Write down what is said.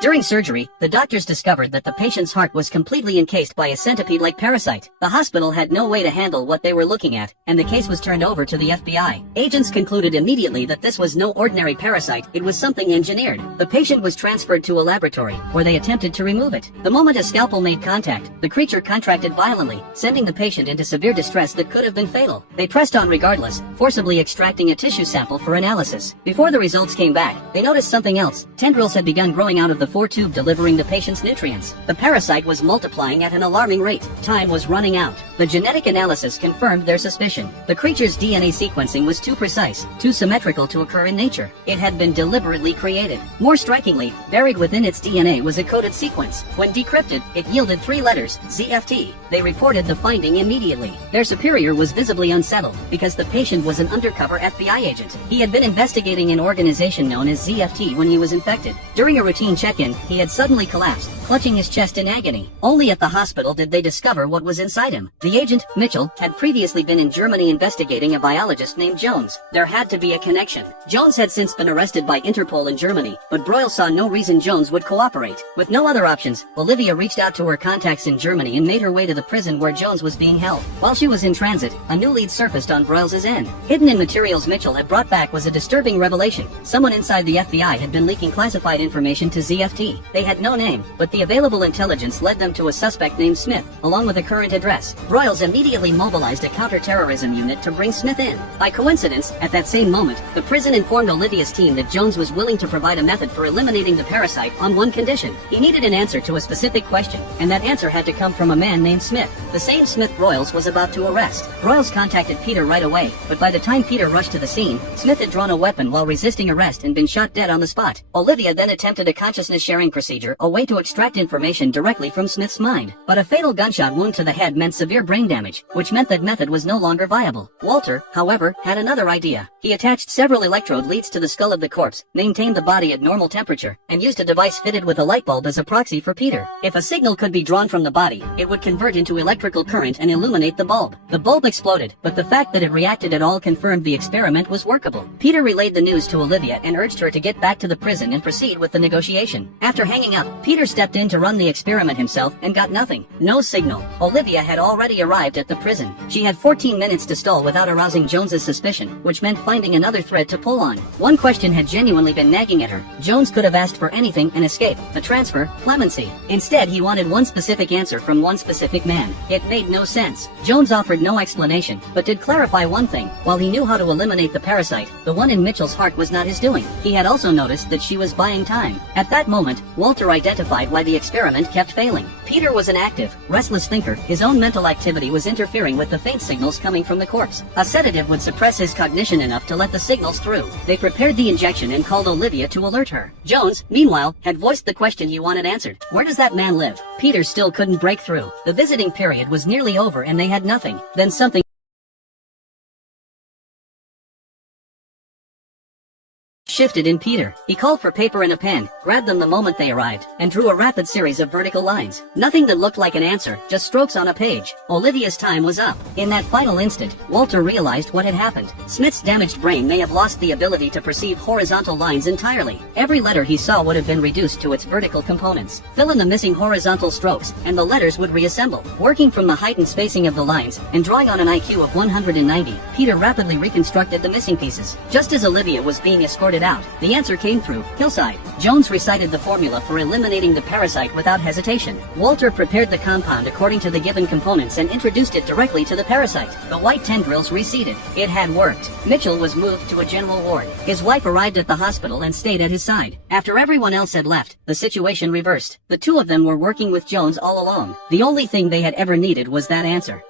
During surgery, the doctors discovered that the patient's heart was completely encased by a centipede-like parasite. The hospital had no way to handle what they were looking at, and the case was turned over to the FBI. Agents concluded immediately that this was no ordinary parasite, it was something engineered. The patient was transferred to a laboratory, where they attempted to remove it. The moment a scalpel made contact, the creature contracted violently, sending the patient into severe distress that could have been fatal. They pressed on regardless, forcibly extracting a tissue sample for analysis. Before the results came back, they noticed something else. Tendrils had begun growing out of the foretube delivering the patient's nutrients. The parasite was multiplying at an alarming rate. Time was running out. The genetic analysis confirmed their suspicion. The creature's DNA sequencing was too precise, too symmetrical to occur in nature. It had been deliberately created. More strikingly, buried within its DNA was a coded sequence. When decrypted, it yielded 3 letters, ZFT. They reported the finding immediately. Their superior was visibly unsettled, because the patient was an undercover FBI agent. He had been investigating an organization known as ZFT when he was infected. During a routine check-in, he had suddenly collapsed, clutching his chest in agony. Only at the hospital did they discover what was inside him. The agent, Mitchell, had previously been in Germany investigating a biologist named Jones. There had to be a connection. Jones had since been arrested by Interpol in Germany, but Broyle saw no reason Jones would cooperate. With no other options, Olivia reached out to her contacts in Germany and made her way to the prison where Jones was being held. While she was in transit, a new lead surfaced on Broyles' end. Hidden in materials Mitchell had brought back was a disturbing revelation. Someone inside the FBI had been leaking classified information to ZFT. They had no name, but the available intelligence led them to a suspect named Smith, along with a current address. Broyles immediately mobilized a counter-terrorism unit to bring Smith in. By coincidence, at that same moment, the prison informed Olivia's team that Jones was willing to provide a method for eliminating the parasite on one condition. He needed an answer to a specific question, and that answer had to come from a man named Smith, the same Smith Broyles was about to arrest. Broyles contacted Peter right away, but by the time Peter rushed to the scene, Smith had drawn a weapon while resisting arrest and been shot dead on the spot. Olivia then attempted a consciousness-sharing procedure, a way to extract information directly from Smith's mind. But a fatal gunshot wound to the head meant severe brain damage, which meant that method was no longer viable. Walter, however, had another idea. He attached several electrode leads to the skull of the corpse, maintained the body at normal temperature, and used a device fitted with a light bulb as a proxy for Peter. If a signal could be drawn from the body, it would convert into electrical current and illuminate the bulb. The bulb exploded, but the fact that it reacted at all confirmed the experiment was workable. Peter relayed the news to Olivia and urged her to get back to the prison and proceed with the negotiation. After hanging up, Peter stepped in to run the experiment himself and got nothing. No signal. Olivia had already arrived at the prison. She had 14 minutes to stall without arousing Jones's suspicion, which meant finding another thread to pull on. One question had genuinely been nagging at her. Jones could have asked for anything: an escape, a transfer, clemency. Instead, he wanted one specific answer from one specific man. It made no sense. Jones offered no explanation, but did clarify one thing. While he knew how to eliminate the parasite, the one in Mitchell's heart was not his doing. He had also noticed that she was buying time. At that moment, Walter identified why the experiment kept failing. Peter was an active, restless thinker. His own mental activity was interfering with the faint signals coming from the corpse. A sedative would suppress his cognition enough to let the signals through. They prepared the injection and called Olivia to alert her. Jones, meanwhile, had voiced the question he wanted answered. Where does that man live? Peter still couldn't break through. The visiting period was nearly over and they had nothing. Then something shifted in Peter. He called for paper and a pen, grabbed them the moment they arrived, and drew a rapid series of vertical lines. Nothing that looked like an answer, just strokes on a page. Olivia's time was up. In that final instant, Walter realized what had happened. Smith's damaged brain may have lost the ability to perceive horizontal lines entirely. Every letter he saw would have been reduced to its vertical components. Fill in the missing horizontal strokes, and the letters would reassemble. Working from the heightened spacing of the lines, and drawing on an IQ of 190, Peter rapidly reconstructed the missing pieces. Just as Olivia was being escorted out, the answer came through: hillside. Jones recited the formula for eliminating the parasite without hesitation. Walter prepared the compound according to the given components and introduced it directly to the parasite. The white tendrils receded. It had worked. Mitchell was moved to a general ward. His wife arrived at the hospital and stayed at his side. After everyone else had left, the situation reversed. The two of them were working with Jones all along. The only thing they had ever needed was that answer.